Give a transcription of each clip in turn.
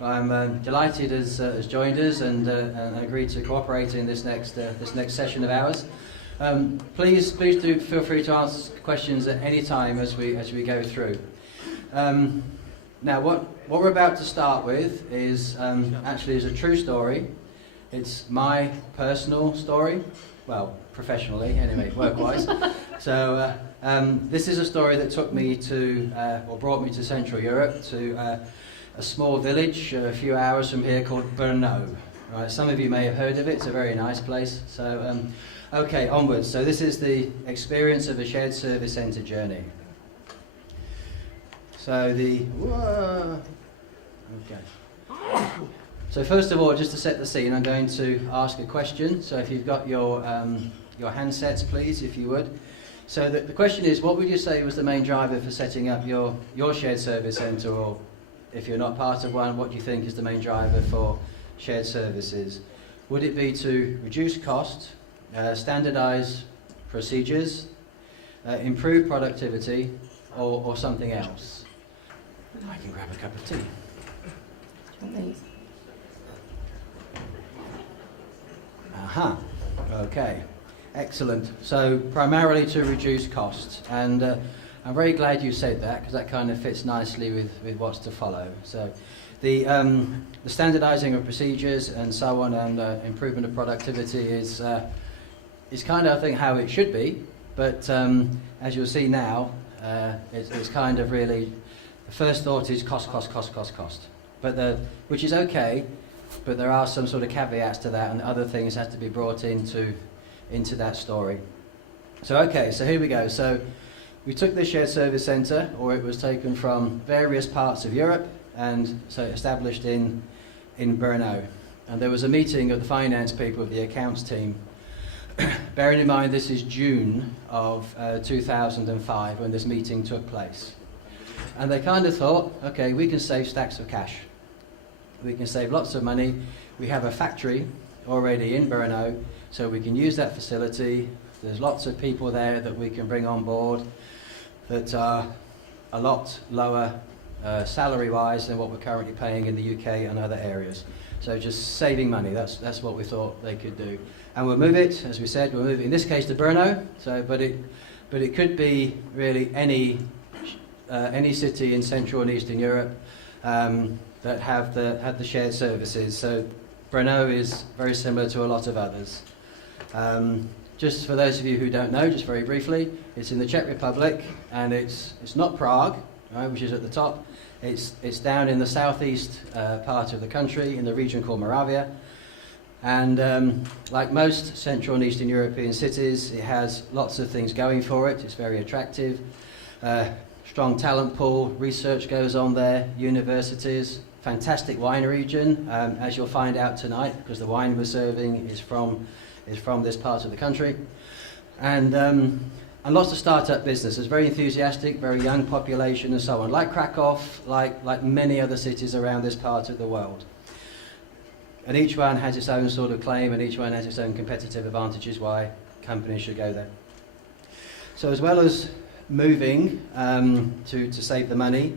I'm delighted has joined us and agreed to cooperate in this next session of ours. Please do feel free to ask questions at any time as we go through. Now, what we're about to start with is actually is a true story. It's my personal story, well, professionally anyway, work-wise. So this is a story that took me to, or brought me to Central Europe, to a small village a few hours from here called Brno. Right, some of you may have heard of it. It's a very nice place. So, okay, onwards. So this is the experience of a shared service centre journey. So okay. So first of all, just to set the scene, I'm going to ask a question. So if you've got your handsets, please, if you would. So the question is, what would you say was the main driver for setting up your shared service centre, or if you're not part of one, what do you think is the main driver for shared services? Would it be to reduce cost, standardise procedures, improve productivity, or something else? I can grab a cup of tea. Thanks. Aha, okay, excellent. So primarily to reduce costs, and I'm very glad you said that, because that kind of fits nicely with what's to follow. So the standardising of procedures and so on, and improvement of productivity is kind of, I think, how it should be, but as you'll see now, it's kind of really, the first thought is cost, but which is okay, but there are some sort of caveats to that, and other things have to be brought into that story. So okay, so here we go. So we took this shared service centre, or it was taken from various parts of Europe, and so established in Brno. And there was a meeting of the finance people, of the accounts team. Bearing in mind this is June of 2005 when this meeting took place. And they kind of thought, okay, we can save stacks of cash. We can save lots of money. We have a factory already in Brno, so we can use that facility. There's lots of people there that we can bring on board that are a lot lower salary-wise than what we're currently paying in the UK and other areas. So just saving money, that's what we thought they could do. And we'll move it, as we said, we'll move it in this case to Brno, so, but it could be really any city in Central and Eastern Europe that have the shared services. So Brno is very similar to a lot of others. Just for those of you who don't know, just very briefly, it's in the Czech Republic, and it's not Prague, right, which is at the top. It's down in the southeast part of the country, in the region called Moravia. And like most Central and Eastern European cities, it has lots of things going for it. It's very attractive. Strong talent pool, research goes on there, universities, fantastic wine region, as you'll find out tonight, because the wine we're serving is from this part of the country. And lots of start-up businesses, very enthusiastic, very young population and so on, like Krakow, like many other cities around this part of the world. And each one has its own sort of claim, and each one has its own competitive advantages why companies should go there. So as well as moving to save the money,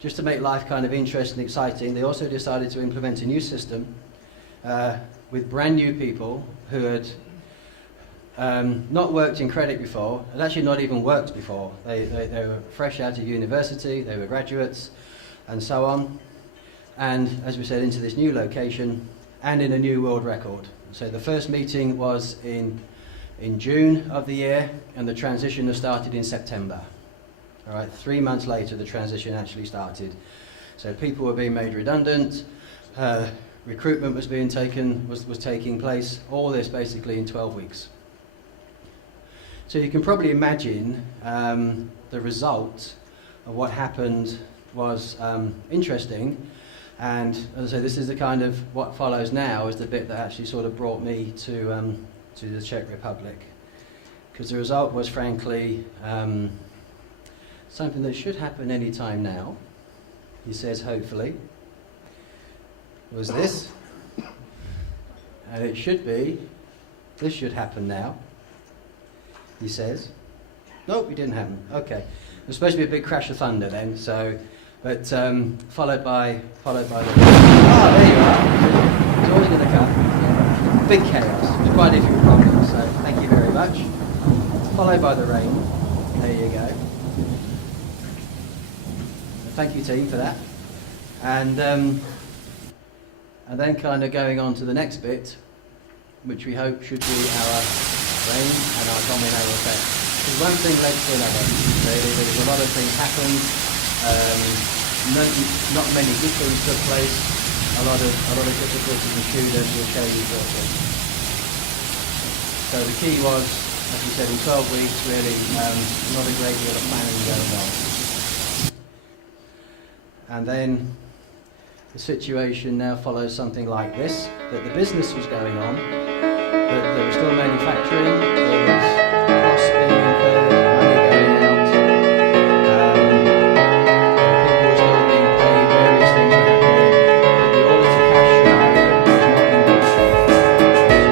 just to make life kind of interesting and exciting, they also decided to implement a new system with brand new people who had not worked in credit before, had actually not even worked before. They were fresh out of university, they were graduates, and so on. And as we said, into this new location and in a new world record. So the first meeting was in June of the year, and the transition has started in September. All right, 3 months later, the transition actually started. So people were being made redundant, recruitment was taking place, all this basically in 12 weeks. So you can probably imagine the result of what happened was interesting. And as I say, this is the kind of what follows now is the bit that actually sort of brought me to the Czech Republic, because the result was frankly something that should happen any time now. He says, hopefully, was this, and it should be. This should happen now. He says, nope, it didn't happen. Okay, it was supposed to be a big crash of thunder then, so But followed by the... Oh, there you are. It's always going to come. Big chaos. It's quite a difficult problem, so thank you very much. Followed by the rain. There you go. Thank you, team, for that. And then kind of going on to the next bit, which we hope should be our rain and our domino effect. Because one thing led to another. Really, there was a lot of things happened. Not many good things took place. A lot of difficulties ensued, as we'll show you shortly. So the key was, as we said, in 12 weeks, really, not a great deal of planning going on. And then the situation now follows something like this, that the business was going on, but there was still manufacturing, there was costs being incurred, money going out, people were still being paid, various things were happening, but the order to cash scenario was not in motion. It was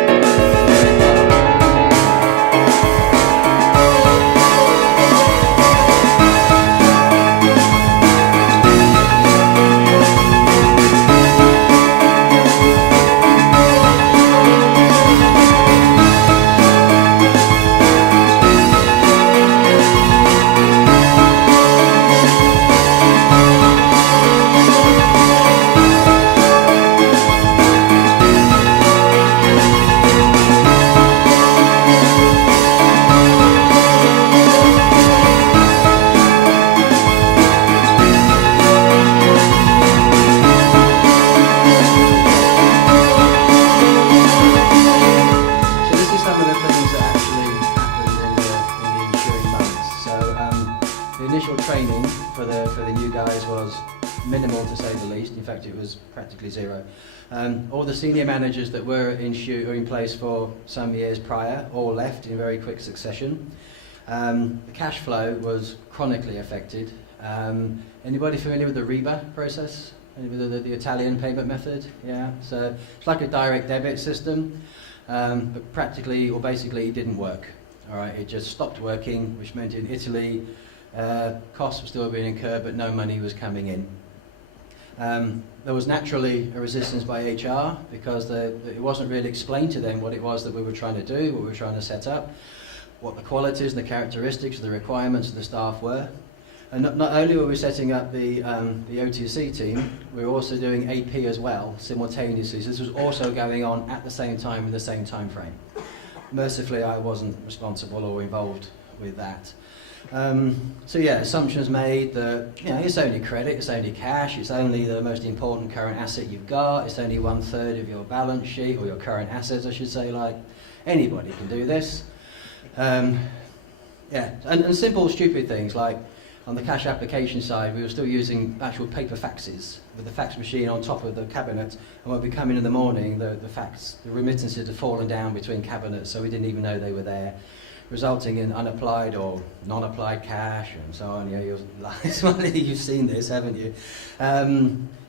just sitting on zero. All the senior managers that were in place for some years prior all left in very quick succession. The cash flow was chronically affected. Anybody familiar with the REBA process? The Italian payment method? Yeah. So it's like a direct debit system, but practically or basically it didn't work. All right, it just stopped working, which meant in Italy costs were still being incurred, but no money was coming in. There was naturally a resistance by HR because it wasn't really explained to them what it was that we were trying to do, what we were trying to set up, what the qualities and the characteristics, the requirements of the staff were. And not only were we setting up the O2C team, we were also doing AP as well, simultaneously. So this was also going on at the same time in the same time frame. Mercifully, I wasn't responsible or involved with that. So yeah, assumptions made that it's only credit, it's only cash, it's only the most important current asset you've got, it's only 1/3 of your balance sheet, or your current assets I should say, like anybody can do this. And simple stupid things like on the cash application side we were still using actual paper faxes with the fax machine on top of the cabinet, and when we come in the morning the remittances had fallen down between cabinets so we didn't even know they were there, resulting in unapplied or non-applied cash and so on. You've seen this, haven't you?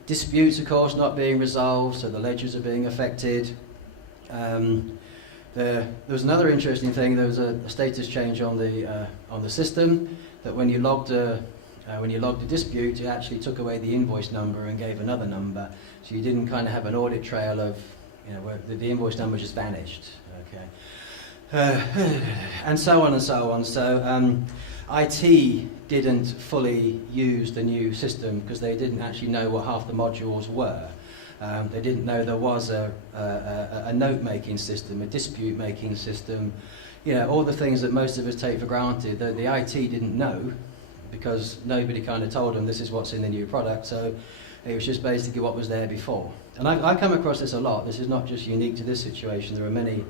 Disputes, of course, not being resolved, so the ledgers are being affected. There was another interesting thing. There was a status change on the system that when you logged a dispute, it actually took away the invoice number and gave another number, so you didn't kind of have an audit trail of where the invoice number just vanished. Okay. And so on and so on. So IT didn't fully use the new system because they didn't actually know what half the modules were. They didn't know there was a note-making system, a dispute-making system, all the things that most of us take for granted that the IT didn't know because nobody kind of told them this is what's in the new product. So it was just basically what was there before. And I've come across this a lot. This is not just unique to this situation. There are many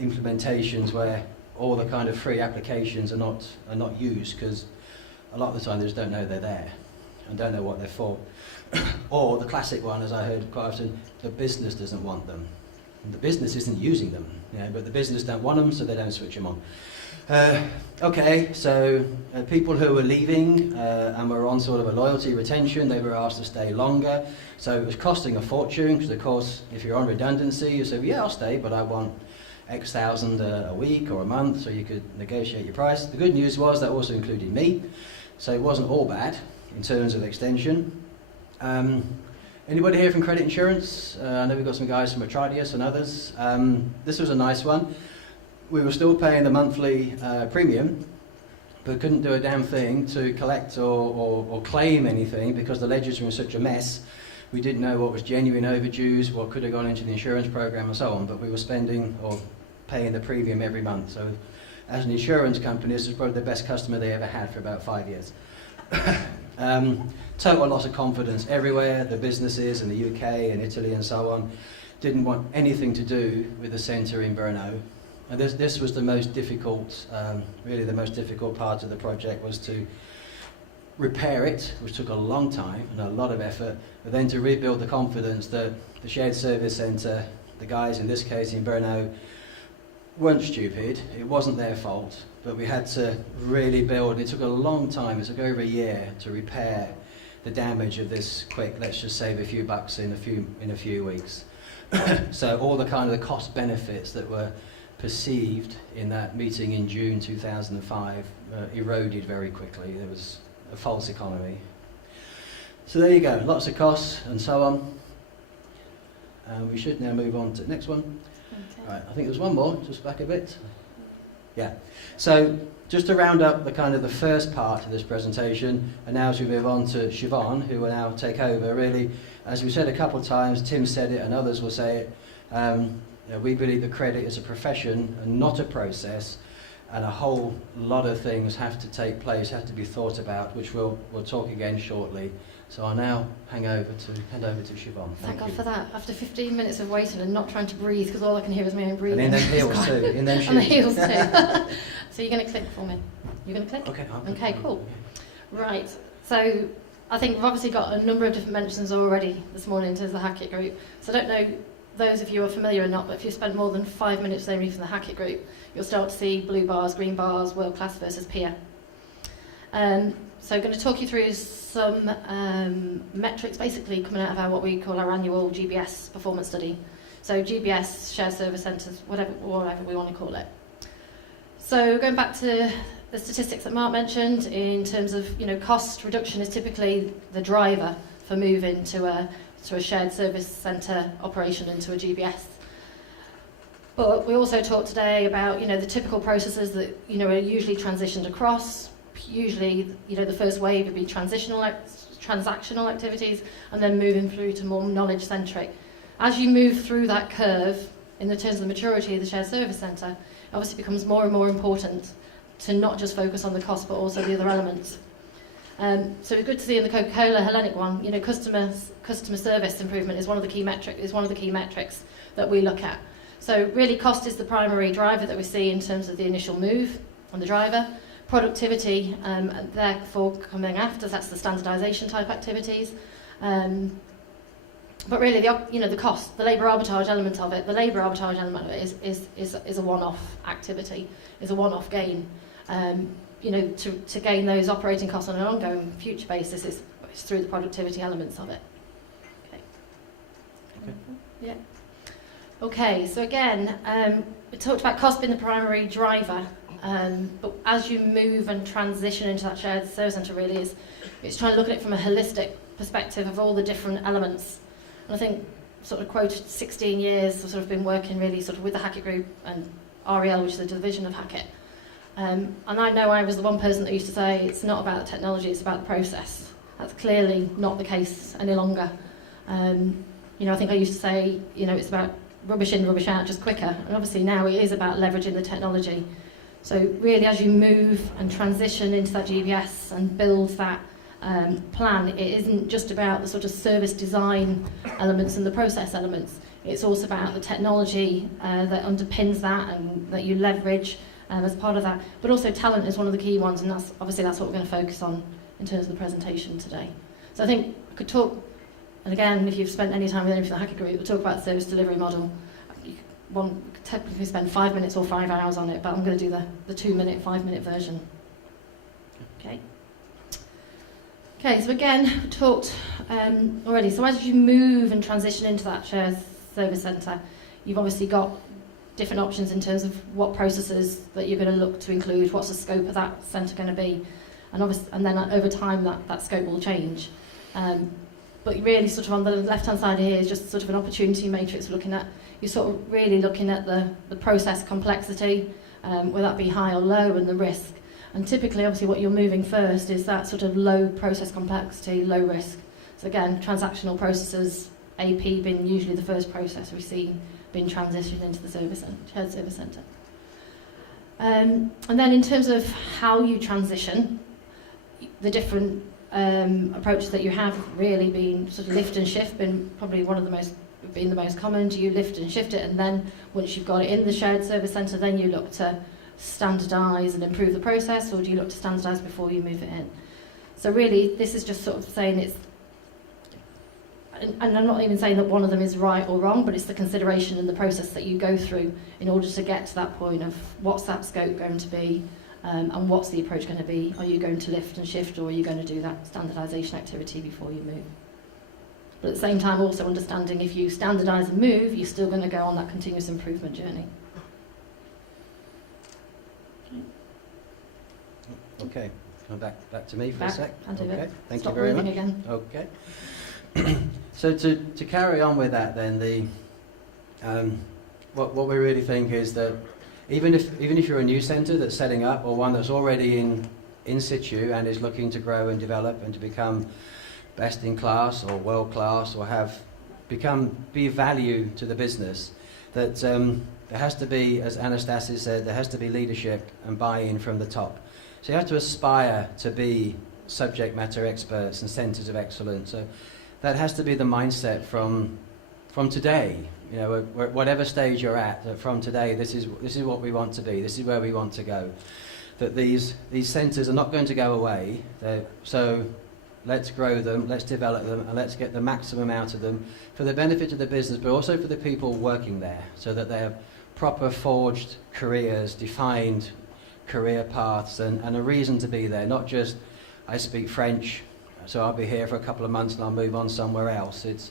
implementations where all the kind of free applications are not used because a lot of the time they just don't know they're there and don't know what they're for. Or the classic one, as I heard quite often, the business doesn't want them. And the business isn't using them, but the business don't want them, so they don't switch them on. Okay, so people who were leaving and were on sort of a loyalty retention, they were asked to stay longer. So it was costing a fortune because, of course, if you're on redundancy, you say, well, yeah, I'll stay, but I want X thousand a week or a month, so you could negotiate your price. The good news was that also included me. So it wasn't all bad in terms of extension. Anybody here from credit insurance? I know we've got some guys from Atradius and others. This was a nice one. We were still paying the monthly premium, but couldn't do a damn thing to collect or claim anything because the ledgers were in such a mess. We didn't know what was genuine overdues, what could have gone into the insurance program and so on, but we were spending or paying the premium every month. So as an insurance company, this is probably the best customer they ever had for about 5 years. Total loss of confidence everywhere. The businesses in the UK and Italy and so on didn't want anything to do with the centre in Brno. And this was the most difficult, really the most difficult part of the project, was to repair it, which took a long time and a lot of effort, but then to rebuild the confidence that the shared service centre, the guys in this case in Brno, weren't stupid. It wasn't their fault, but we had to really build. It took a long time. It took over a year to repair the damage of this quick, let's just save a few bucks in a few weeks. So all the kind of the cost benefits that were perceived in that meeting in June 2005 eroded very quickly. There was a false economy. So there you go, lots of costs and so on. We should now move on to the next one. Okay. Right, I think there's one more, just back a bit. Yeah, so just to round up the kind of the first part of this presentation, and now as we move on to Siobhan, who will now take over, really, as we said a couple of times, Tim said it and others will say it, we believe that credit is a profession and not a process, and a whole lot of things have to take place, have to be thought about, which we'll talk again shortly. So I'll now hand over to Siobhan. Thank God for that. After 15 minutes of waiting and not trying to breathe, because all I can hear is my own breathing. And in them heels too. In them shoes. And the heels too. So you're going to click for me. You're going to click? Okay. Okay, cool. Right. So I think we've obviously got a number of different mentions already this morning in terms of the Hackett group. So I don't know those of you are familiar or not, but if you spend more than 5 minutes there reading from the Hackett group, you'll start to see blue bars, green bars, world class versus peer. So I'm going to talk you through some metrics basically coming out of what we call our annual GBS performance study. So GBS, shared service centres, whatever we want to call it. So going back to the statistics that Mark mentioned in terms of, cost reduction is typically the driver for moving to a shared service centre operation into a GBS. But we also talked today about, the typical processes that, are usually transitioned across. Usually, the first wave would be transactional activities, and then moving through to more knowledge-centric. As you move through that curve, in the terms of the maturity of the shared service centre, it obviously becomes more and more important to not just focus on the cost, but also the other elements. So it's good to see in the Coca-Cola Hellenic one, customer service improvement is one of the key metrics that we look at. So really, cost is the primary driver that we see in terms of the initial move on the driver. Productivity, and therefore coming after, that's the standardisation type activities. But really, the cost, the labour arbitrage element of it, is a one-off activity, is a one-off gain. To gain those operating costs on an ongoing future basis is through the productivity elements of it. Okay. Yeah. Okay, so again, we talked about cost being the primary driver. But as you move and transition into that shared service centre, really it's trying to look at it from a holistic perspective of all the different elements. And I think, sort of quoted 16 years, I've sort of been working really sort of with the Hackett group and REL, which is a division of Hackett. And I know I was the one person that used to say it's not about the technology, it's about the process. That's clearly not the case any longer. I think I used to say, it's about rubbish in, rubbish out, just quicker. And obviously now it is about leveraging the technology. So really, as you move and transition into that GBS and build that plan, it isn't just about the sort of service design elements and the process elements. It's also about the technology that underpins that and that you leverage as part of that. But also talent is one of the key ones, and that's what we're going to focus on in terms of the presentation today. So I think I could talk, and again, if you've spent any time with any of the Hackett group, we'll talk about the service delivery model. One could technically spend 5 minutes or 5 hours on it, but I'm going to do the 2-minute, 5-minute version. Okay, so again, we talked already. So as you move and transition into that shared service centre, you've obviously got different options in terms of what processes that you're going to look to include, what's the scope of that centre going to be. and then over time that scope will change. But really sort of on the left-hand side here is just sort of an opportunity matrix you're sort of really looking at the process complexity, whether that be high or low, and the risk. And typically, obviously, what you're moving first is that sort of low process complexity, low risk. So again, transactional processes, AP being usually the first process we see being transitioned into the shared service centre. And then in terms of how you transition, the different approaches that you have really been sort of lift and shift, been probably the most common. Do you lift and shift it, and then once you've got it in the shared service centre, then you look to standardise and improve the process, or do you look to standardise before you move it in? So really, this is just sort of saying it's, and I'm not even saying that one of them is right or wrong, but it's the consideration and the process that you go through in order to get to that point of what's that scope going to be, and what's the approach going to be. Are you going to lift and shift, or are you going to do that standardisation activity before you move? But at the same time, also understanding if you standardise and move, you're still going to go on that continuous improvement journey. Okay, come back to me for a sec. Okay, thank you very much. Again. Okay. So to carry on with that, then what we really think is that even if you're a new centre that's setting up, or one that's already in situ and is looking to grow and develop and to become best in class or world class, or be value to the business, that there has to be, as Anastasia said, there has to be leadership and buy-in from the top. So you have to aspire to be subject matter experts and centres of excellence. So that has to be the mindset from today. You know, whatever stage you're at, that from today, this is what we want to be. This is where we want to go. That these centres are not going to go away. So let's grow them, let's develop them, and let's get the maximum out of them for the benefit of the business, but also for the people working there, so that they have proper forged careers, defined career paths, and a reason to be there. Not just, I speak French, so I'll be here for a couple of months and I'll move on somewhere else. It's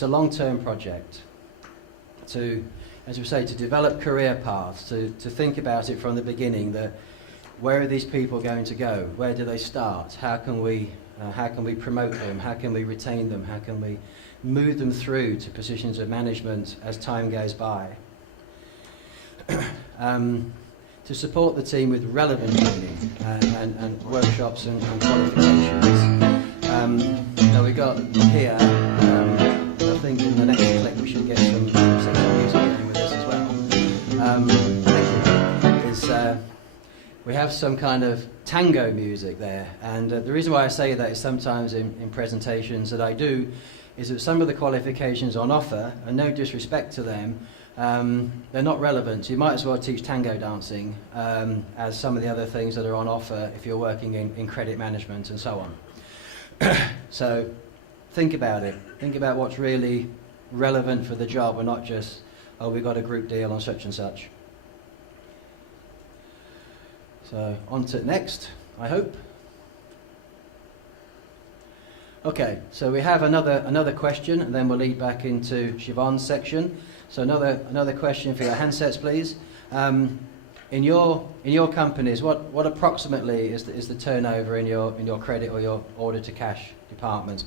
a long-term project to, as we say, to develop career paths, to think about it from the beginning, that where are these people going to go? Where do they start? How can we promote them? How can we retain them? How can we move them through to positions of management as time goes by? To support the team with relevant training and workshops and qualifications. Now we got here, I think in the next clip we should get some music going with this as well. We have some kind of tango music there, and the reason why I say that is sometimes in presentations that I do is that some of the qualifications on offer, and no disrespect to them, they're not relevant. You might as well teach tango dancing as some of the other things that are on offer if you're working in credit management and so on. So think about it. Think about what's really relevant for the job, and not just, oh, we got a group deal on such and such. So on to next, I hope. Okay, so we have another question, and then we'll lead back into Siobhan's section. So another question for your handsets, please. In your companies, what approximately is the turnover in your credit or your order to cash departments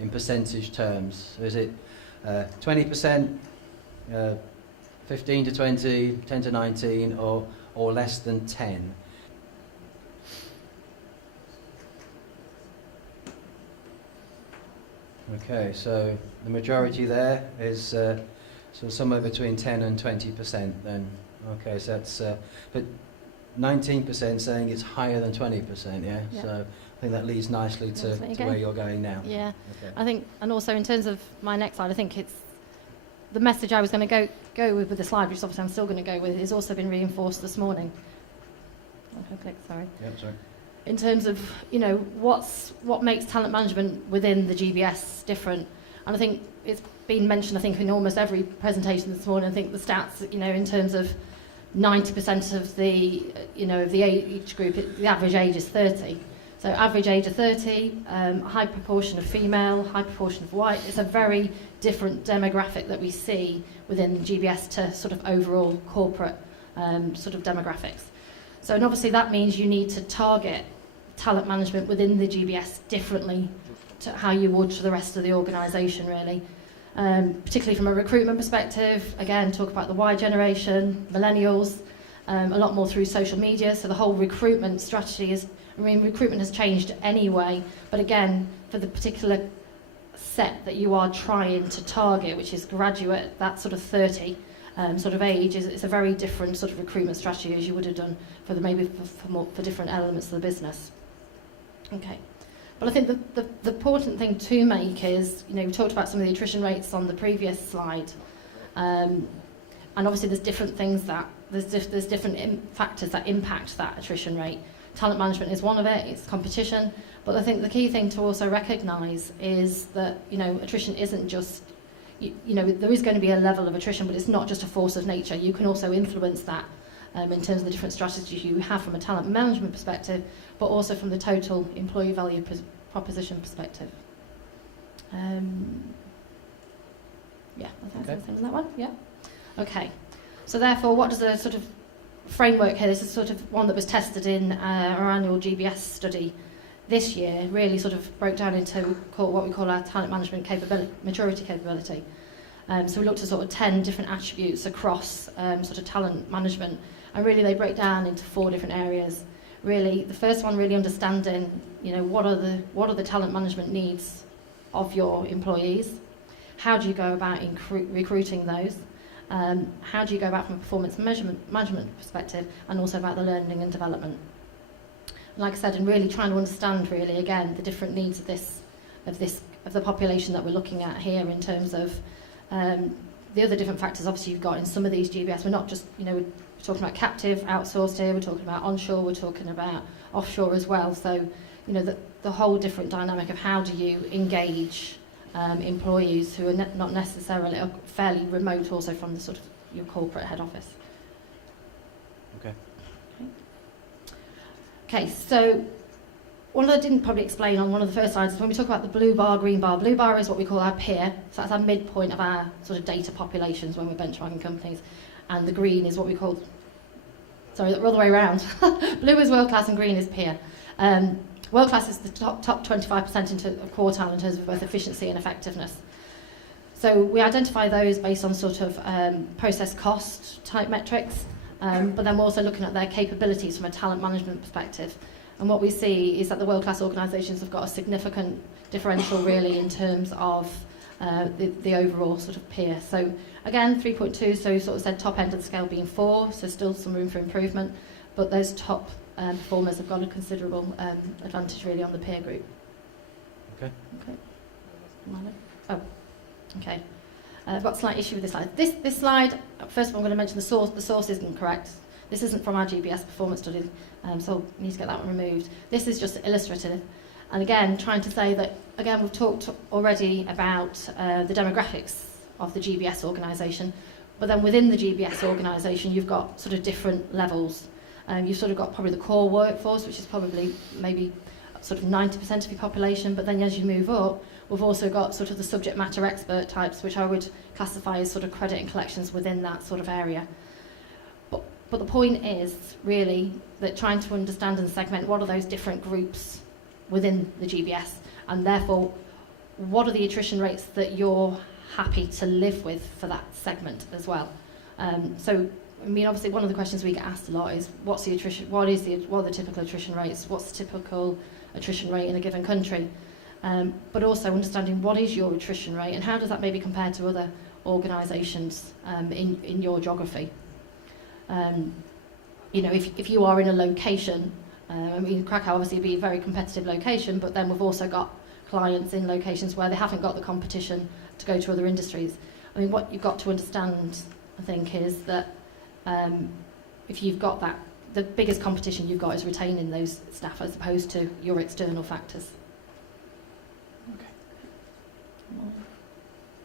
in percentage terms? So is it 20%, 15 to 20, 10 to 19, or less than 10? Okay, so the majority there is so somewhere between 10 and 20% then. Okay, so that's, but 19% saying it's higher than 20%, yeah? Yeah. So I think that leads nicely to where you're going now. Yeah, okay. I think, and also in terms of my next slide, I think it's the message I was going to go with the slide, which obviously I'm still going to go with, has also been reinforced this morning. Okay, click, sorry. Yeah, sorry. In terms of, you know, what makes talent management within the GBS different. And I think it's been mentioned, I think, in almost every presentation this morning. I think the stats, you know, in terms of 90% of the, you know, of the age group, the average age is 30. So average age of 30, high proportion of female, high proportion of white. It's a very different demographic that we see within GBS to sort of overall corporate sort of demographics. So, and obviously that means you need to target talent management within the GBS differently to how you would to the rest of the organisation, really. Particularly from a recruitment perspective, again, talk about the Y generation, millennials, a lot more through social media. So the whole recruitment strategy is, recruitment has changed anyway, but again, for the particular set that you are trying to target, which is graduate, that sort of 30 sort of age, it's a very different sort of recruitment strategy as you would have done for for different elements of the business. Okay. But I think the important thing to make is, we talked about some of the attrition rates on the previous slide, and obviously there's different things that, there's different factors that impact that attrition rate. Talent management is one of it, it's competition, but I think the key thing to also recognise is that, attrition isn't just, there is going to be a level of attrition, but it's not just a force of nature. You can also influence that in terms of the different strategies you have from a talent management perspective, but also from the total employee value proposition perspective. Yeah, I think that's everything in that one. Yeah. Okay. So therefore, what does the sort of framework here? This is sort of one that was tested in our annual GBS study this year. Really sort of broke down into what we call our talent management maturity capability. So we looked at sort of 10 different attributes across sort of talent management, and really they break down into 4 different areas. Really, the first one, really understanding, what are the talent management needs of your employees? How do you go about recruiting those? How do you go about from a performance management perspective, and also about the learning and development? Like I said, and really trying to understand, really again, the different needs of the population that we're looking at here in terms of the other different factors. Obviously, you've got in some of these GBS. We're not just, we're talking about captive, outsourced here. We're talking about onshore. We're talking about offshore as well. So, the whole different dynamic of how do you engage employees who are not necessarily fairly remote, also from the sort of your corporate head office. Okay, so one that I didn't probably explain on one of the first slides is when we talk about the blue bar, green bar. Blue bar is what we call our peer, so that's our midpoint of our sort of data populations when we're benchmarking companies, and the green is what we call, sorry, the other way around. Blue is world class and green is peer. World class is the top 25% of quartile in terms of both efficiency and effectiveness. So we identify those based on sort of process cost type metrics, but then we're also looking at their capabilities from a talent management perspective. And what we see is that the world-class organisations have got a significant differential really in terms of the overall sort of peer. So again, 3.2, so you sort of said top end of the scale being 4, so still some room for improvement, but those top performers have got a considerable advantage really on the peer group. Okay. Oh, okay. I've got a slight issue with this slide. This slide, first of all, I'm going to mention the source. The source isn't correct. This isn't from our GBS performance study, so we need to get that one removed. This is just illustrative. And again, trying to say that, again, we've talked already about the demographics of the GBS organisation, but then within the GBS organisation, you've got sort of different levels. You've sort of got probably the core workforce, which is probably maybe sort of 90% of your population, but then as you move up, we've also got sort of the subject matter expert types, which I would classify as sort of credit and collections within that sort of area. But the point is really that trying to understand and segment what are those different groups within the GBS, and therefore what are the attrition rates that you're happy to live with for that segment as well. So I mean, obviously one of the questions we get asked a lot is what's the attrition, what are the typical attrition rates, what's the typical attrition rate in a given country, but also understanding what is your attrition rate and how does that maybe compare to other organisations in your geography. If you are in a location, I mean, Krakow obviously would be a very competitive location, but then we've also got clients in locations where they haven't got the competition to go to other industries. I mean, what you've got to understand, I think, is that if you've got that, the biggest competition you've got is retaining those staff as opposed to your external factors.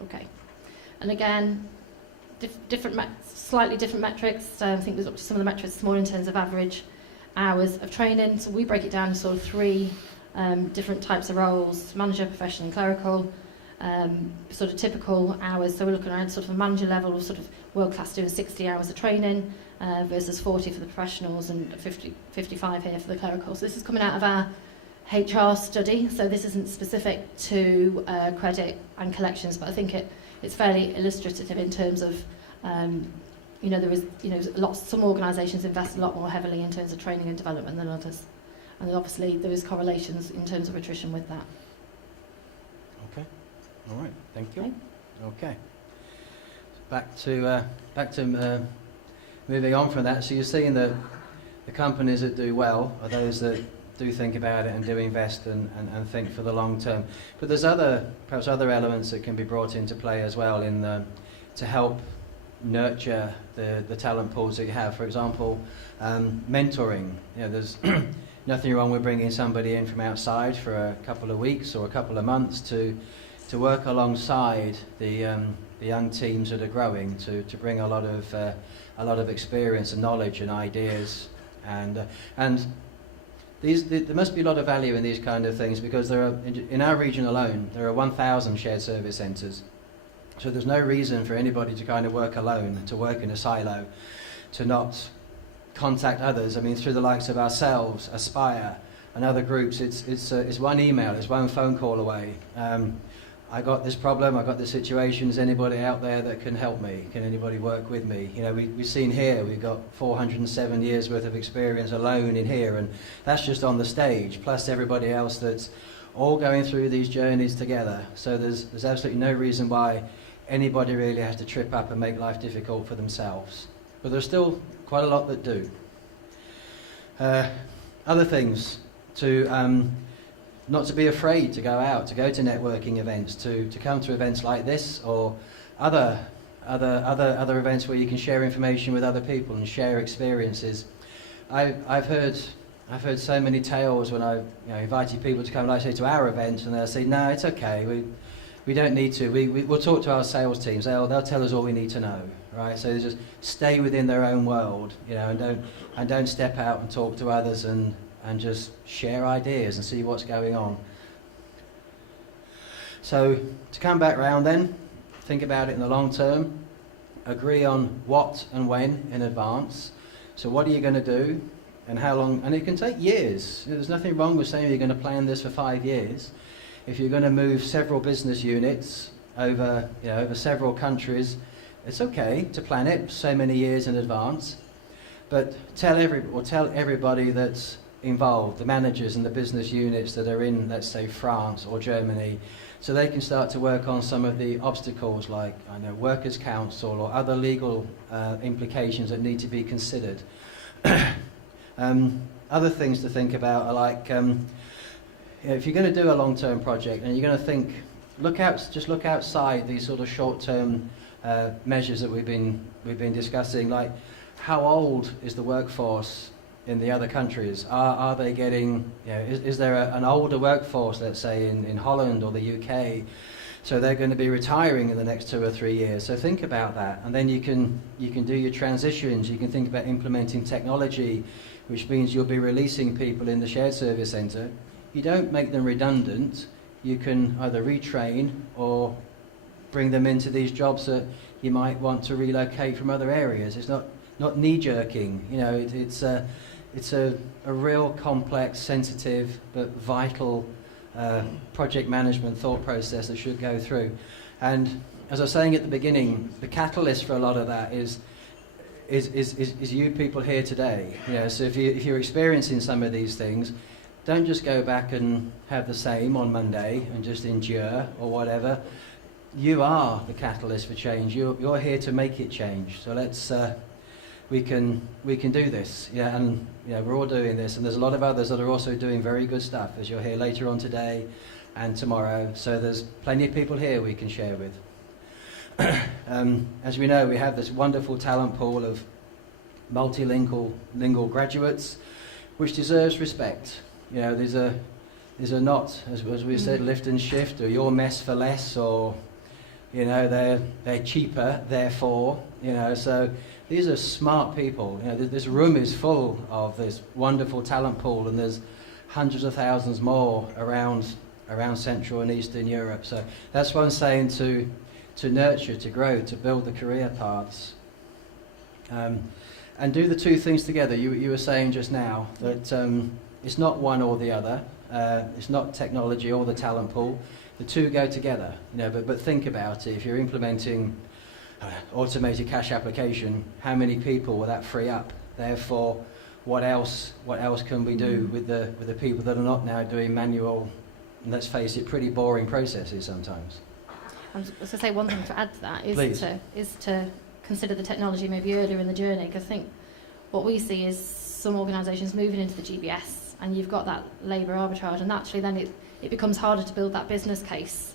Okay. And again, slightly different metrics. I think there's some of the metrics more in terms of average hours of training. So we break it down into sort of 3 different types of roles: manager, professional, and clerical. sort of typical hours. So we're looking around sort of a manager level or sort of world class doing 60 hours of training versus 40 for the professionals and 55 here for the clerical. So this is coming out of our HR study, so this isn't specific to credit and collections, but I think it's fairly illustrative in terms of, there is, some organisations invest a lot more heavily in terms of training and development than others. And then obviously there is correlations in terms of attrition with that. Okay, all right, thank you. Okay. Okay, back to moving on from that. So you're seeing that the companies that do well are those that do think about it and do invest and think for the long term. But there's perhaps other elements that can be brought into play as well to help nurture the talent pools that you have. For example, mentoring. There's nothing wrong with bringing somebody in from outside for a couple of weeks or a couple of months to work alongside the young teams that are growing, to bring a lot of experience and knowledge and ideas and there must be a lot of value in these kind of things, because there are, in our region alone, there are 1,000 shared service centres. So there's no reason for anybody to kind of work alone, to work in a silo, to not contact others. I mean, through the likes of ourselves, Aspire, and other groups, it's one email, it's one phone call away. I got this problem, I got this situation, is anybody out there that can help me? Can anybody work with me? We've seen here, we've got 407 years worth of experience alone in here, and that's just on the stage, plus everybody else that's all going through these journeys together. So there's absolutely no reason why anybody really has to trip up and make life difficult for themselves. But there's still quite a lot that do. Other things to... not to be afraid to go out, to go to networking events, to come to events like this or other events where you can share information with other people and share experiences. I've heard so many tales when I've invited people to come, like I say, to our events, and they'll say, no, it's okay, we don't need to. We'll talk to our sales teams. They'll tell us all we need to know, right? So they just stay within their own world, and don't step out and talk to others and just share ideas and see what's going on. So to come back round then, think about it in the long term, agree on what and when in advance. So what are you going to do and how long? And it can take years. There's nothing wrong with saying you're going to plan this for 5 years. If you're going to move several business units over several countries, it's okay to plan it so many years in advance. But tell everybody that's involved, the managers and the business units that are in, let's say, France or Germany, so they can start to work on some of the obstacles like, workers' council or other legal implications that need to be considered. Other things to think about are like, if you're going to do a long-term project and you're going to think, look outside these sort of short-term measures that we've been discussing, like how old is the workforce in the other countries? Are they getting, is there an older workforce, let's say in Holland or the UK, so they're going to be retiring in the next 2 or 3 years? So think about that, and then you can do your transitions. You can think about implementing technology, which means you'll be releasing people in the shared service centre. You don't make them redundant. You can either retrain or bring them into these jobs that you might want to relocate from other areas. It's not knee-jerking. It's a real complex, sensitive, but vital project management thought process that should go through. And as I was saying at the beginning, the catalyst for a lot of that is you people here today. So if you're experiencing some of these things, don't just go back and have the same on Monday and just endure or whatever. You are the catalyst for change. You're here to make it change. So let's. We can do this, and we're all doing this, and there's a lot of others that are also doing very good stuff, as you'll hear later on today and tomorrow. So there's plenty of people here we can share with. As we know, we have this wonderful talent pool of multilingual graduates, which deserves respect. These are not, as we've said, lift and shift, or your mess for less, or they're cheaper, therefore. So these are smart people. This room is full of this wonderful talent pool, and there's hundreds of thousands more around around Central and Eastern Europe. So that's what I'm saying, to nurture, to grow, to build the career paths. And do the two things together. You were saying just now that it's not one or the other. It's not technology or the talent pool. The two go together. But think about it. If you're implementing automated cash application, how many people will that free up? Therefore, what else can we do with the people that are not now doing manual, and let's face it, pretty boring processes sometimes? I was going to say one thing to add to that is to consider the technology maybe earlier in the journey, because I think what we see is some organisations moving into the GBS, and you've got that labour arbitrage, and actually then it becomes harder to build that business case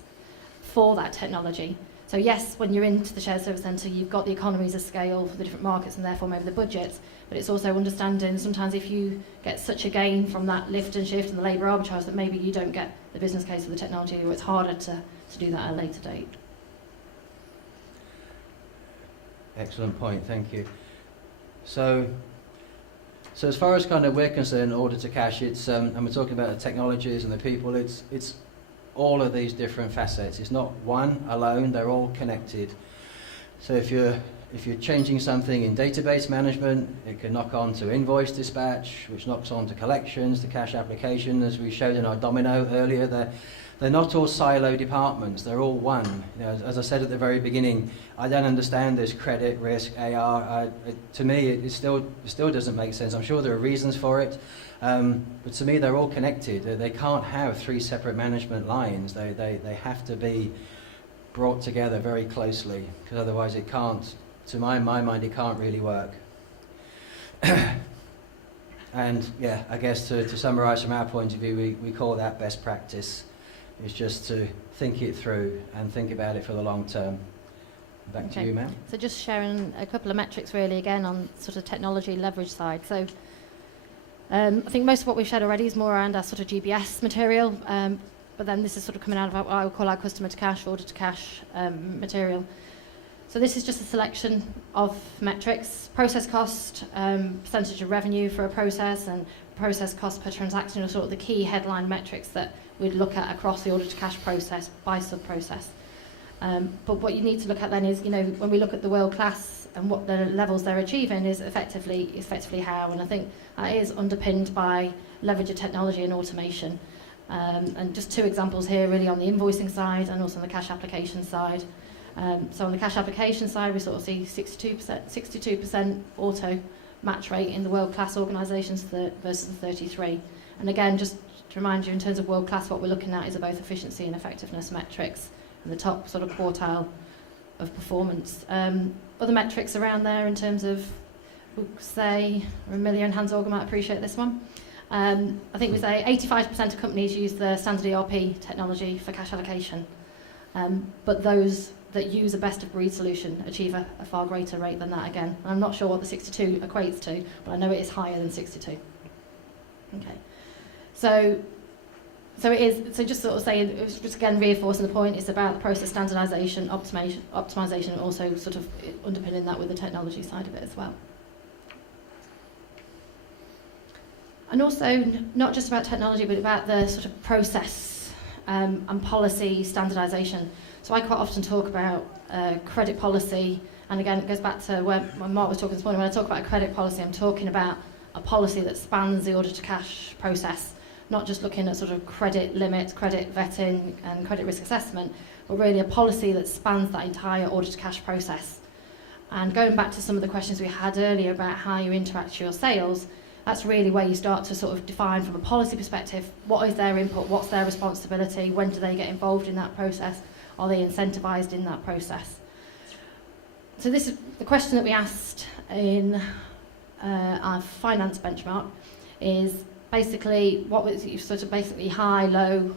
for that technology. So yes, when you're into the shared service centre, you've got the economies of scale for the different markets and therefore maybe the budgets, but it's also understanding sometimes if you get such a gain from that lift and shift and the labour arbitrage that maybe you don't get the business case for the technology, or it's harder to do that at a later date. Excellent point, thank you. So as far as kind of we're concerned, order to cash, it's and we're talking about the technologies and the people, it's all of these different facets. It's not one alone, they're all connected. So if you're changing something in database management, it can knock on to invoice dispatch, which knocks on to collections, to cash application, as we showed in our domino earlier. They're not all silo departments, they're all one. As I said at the very beginning, I don't understand this credit, risk, AR. To me, it still doesn't make sense. I'm sure there are reasons for it, but to me they're all connected. They can't have three separate management lines. They have to be brought together very closely, because otherwise it can't, to my mind, it can't really work. And yeah, I guess to summarise from our point of view, we call that best practice. It's just to think it through and think about it for the long term. Back to you, ma'am. So just sharing a couple of metrics really again on sort of technology leverage side. So I think most of what we've shared already is more around our sort of GBS material, but then this is sort of coming out of what I would call our customer to cash, order to cash material. So this is just a selection of metrics: process cost, percentage of revenue for a process, and process cost per transaction are sort of the key headline metrics that we'd look at across the order to cash process by sub-process. But what you need to look at then is, when we look at the world class and what the levels they're achieving is effectively how, and I think that is underpinned by leverage of technology and automation. And just two examples here really on the invoicing side and also on the cash application side. So on the cash application side, we sort of see 62% auto match rate in the world class organisations versus the 33%. And again, just to remind you, in terms of world class, what we're looking at is both efficiency and effectiveness metrics in the top sort of quartile of performance. Other metrics around there in terms of, we'll say, Amelia and Hans-Orger might appreciate this one. I think we say 85% of companies use the standard ERP technology for cash allocation, but those that use a best of breed solution achieve a far greater rate than that again. And I'm not sure what the 62 equates to, but I know it is higher than 62. Okay. So it is, so just sort of saying, just again reinforcing the point, it's about the process standardisation, optimisation, and also sort of underpinning that with the technology side of it as well. And also, not just about technology, but about the sort of process and policy standardisation. So I quite often talk about credit policy, and again, it goes back to when Mark was talking this morning. When I talk about a credit policy, I'm talking about a policy that spans the order to cash process, not just looking at sort of credit limits, credit vetting, and credit risk assessment, but really a policy that spans that entire order to cash process. And going back to some of the questions we had earlier about how you interact with your sales, that's really where you start to sort of define from a policy perspective, what is their input, what's their responsibility, when do they get involved in that process, are they incentivised in that process? So this is the question that we asked in our finance benchmark, is basically what was sort of basically high, low,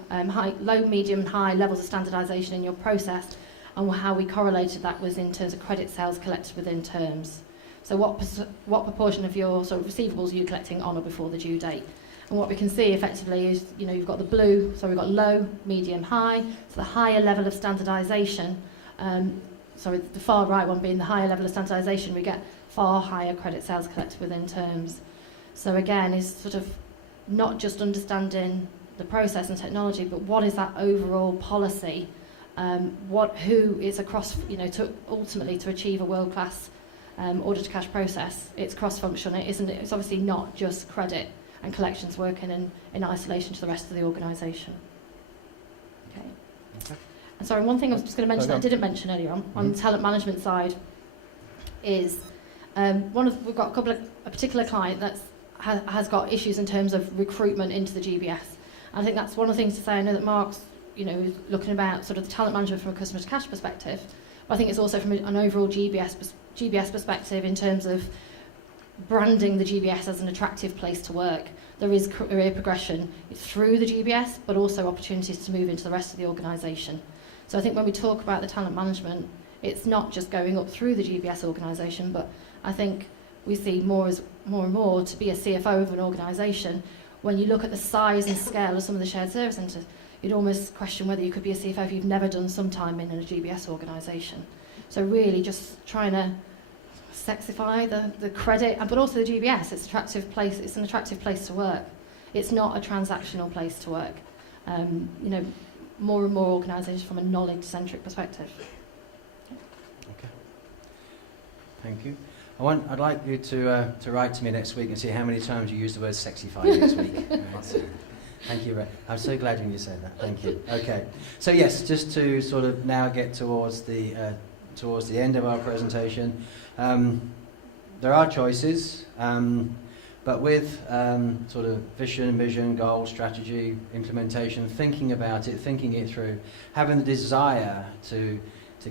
medium, and high levels of standardisation in your process, and how we correlated that was in terms of credit sales collected within terms. So what proportion of your sort of receivables are you collecting on or before the due date? And what we can see effectively is, you've got the blue, so we've got low, medium, high. So the higher level of standardisation, the far right one being the higher level of standardisation, we get far higher credit sales collected within terms. So again, is sort of not just understanding the process and technology, but what is that overall policy? Who is across, ultimately to achieve a world-class order to cash process? It's cross-functional, isn't it? It's obviously not just credit and collections working in isolation to the rest of the organisation. Okay. And sorry, one thing I was just going to mention that I didn't mention earlier on the talent management side is we've got a particular client that has got issues in terms of recruitment into the GBS. I think that's one of the things to say. I know that Mark's looking about sort of the talent management from a customer to cash perspective, but I think it's also from an overall GBS perspective in terms of branding the GBS as an attractive place to work. There is career progression through the GBS, but also opportunities to move into the rest of the organisation. So I think when we talk about the talent management, it's not just going up through the GBS organisation, but I think we see more and more to be a CFO of an organisation. When you look at the size and scale of some of the shared service centres, you'd almost question whether you could be a CFO if you've never done some time in a GBS organisation. So really just trying to sexify the credit, but also the GBS. It's an attractive place to work. It's not a transactional place to work. More and more organisations from a knowledge-centric perspective. Okay. Thank you. I'd like you to write to me next week and see how many times you use the word sexify next week. Thank you, Ray. I'm so glad when you said that. Thank you. Okay. So yes, just to sort of now get towards the end of our presentation, there are choices, but with sort of vision, mission, goal, strategy, implementation, thinking about it, thinking it through, having the desire to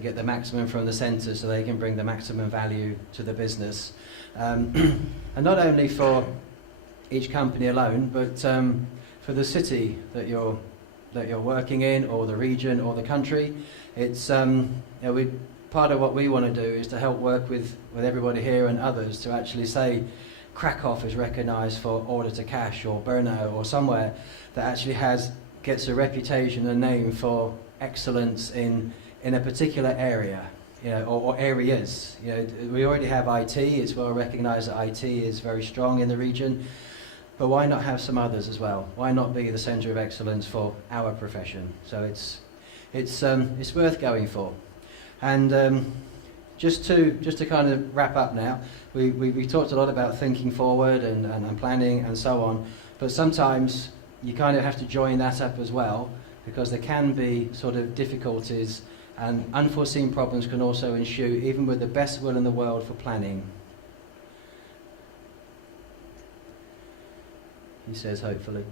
get the maximum from the centre so they can bring the maximum value to the business, and not only for each company alone, but for the city that you're working in, or the region, or the country. It's part of what we want to do is to help work with everybody here and others to actually say Krakow is recognised for order to cash, or Brno, or somewhere that actually gets a reputation and name for excellence in a particular area, or areas. We already have IT. It's well recognised that IT is very strong in the region. But why not have some others as well? Why not be the centre of excellence for our profession? So it's worth going for. And just to kind of wrap up now, we talked a lot about thinking forward and planning and so on. But sometimes you kind of have to join that up as well, because there can be sort of difficulties, and unforeseen problems can also ensue, even with the best will in the world for planning. He says, hopefully.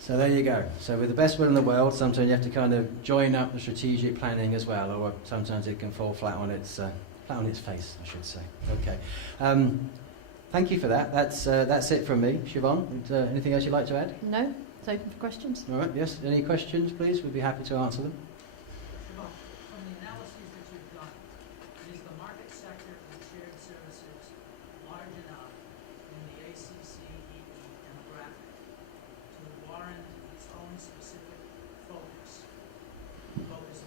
So there you go. So with the best will in the world, sometimes you have to kind of join up the strategic planning as well, or sometimes it can fall flat on its face, I should say. Okay. Thank you for that. That's it from me. Siobhan, anything else you'd like to add? No? It's open for questions. All right. Yes. Any questions, please? We'd be happy to answer them. Siobhan, from the analyses that you've done, is the market sector of shared services large enough in the ACCEE demographic to warrant its own specific focus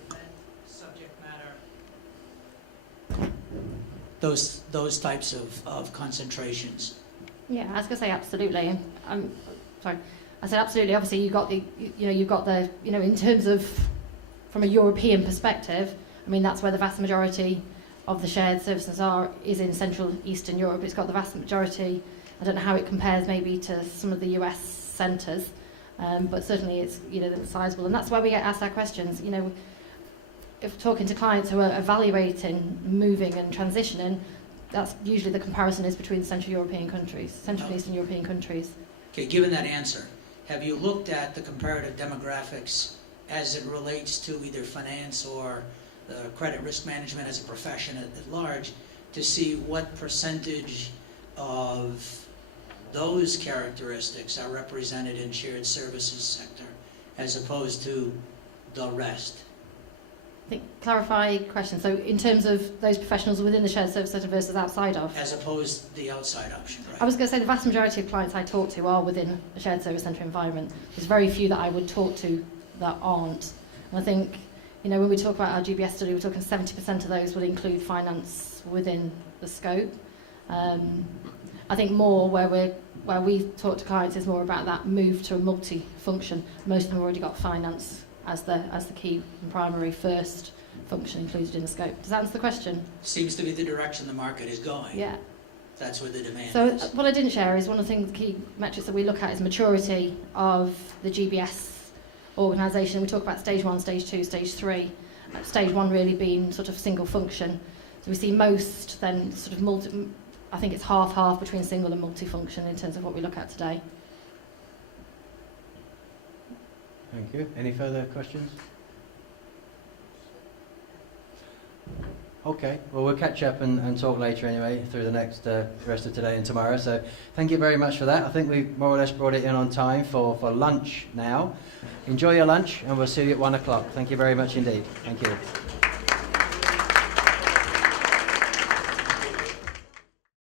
event, subject matter? Those types of concentrations. Yeah, I was going to say absolutely. Sorry, I said absolutely. Obviously, you've got the in terms of from a European perspective. I mean, that's where the vast majority of the shared services is in Central Eastern Europe. It's got the vast majority I don't know how it compares maybe to some of the US centres, but certainly it's, it's sizable. And that's why we get asked our questions. If talking to clients who are evaluating moving and transitioning, that's usually the comparison is between Central European countries, Central and Eastern European countries. Okay, given that answer, have you looked at the comparative demographics as it relates to either finance or credit risk management as a profession at large to see what percentage of those characteristics are represented in shared services sector as opposed to the rest? I think clarify question. So in terms of those professionals within the shared service centre versus outside of? As opposed to the outside option, right? I was going to say the vast majority of clients I talk to are within a shared service centre environment. There's very few that I would talk to that aren't. And I think, when we talk about our GBS study, we're talking 70% of those will include finance within the scope. I think more where we talk to clients is more about that move to a multi-function. Most of them have already got finance as the key and primary first function included in the scope. Does that answer the question? Seems to be the direction the market is going. Yeah. That's where the demand So is. what I didn't share is one of the things, the key metrics that we look at is maturity of the GBS organisation. We talk about stage 1, stage 2, stage 3. Stage 1 really being sort of single function. So we see most then sort of I think it's half-half between single and multi-function in terms of what we look at today. Thank you. Any further questions? Okay, well we'll catch up and talk later anyway through the next rest of today and tomorrow. So thank you very much for that. I think we've more or less brought it in on time for lunch now. Enjoy your lunch and we'll see you at 1 o'clock. Thank you very much indeed. Thank you.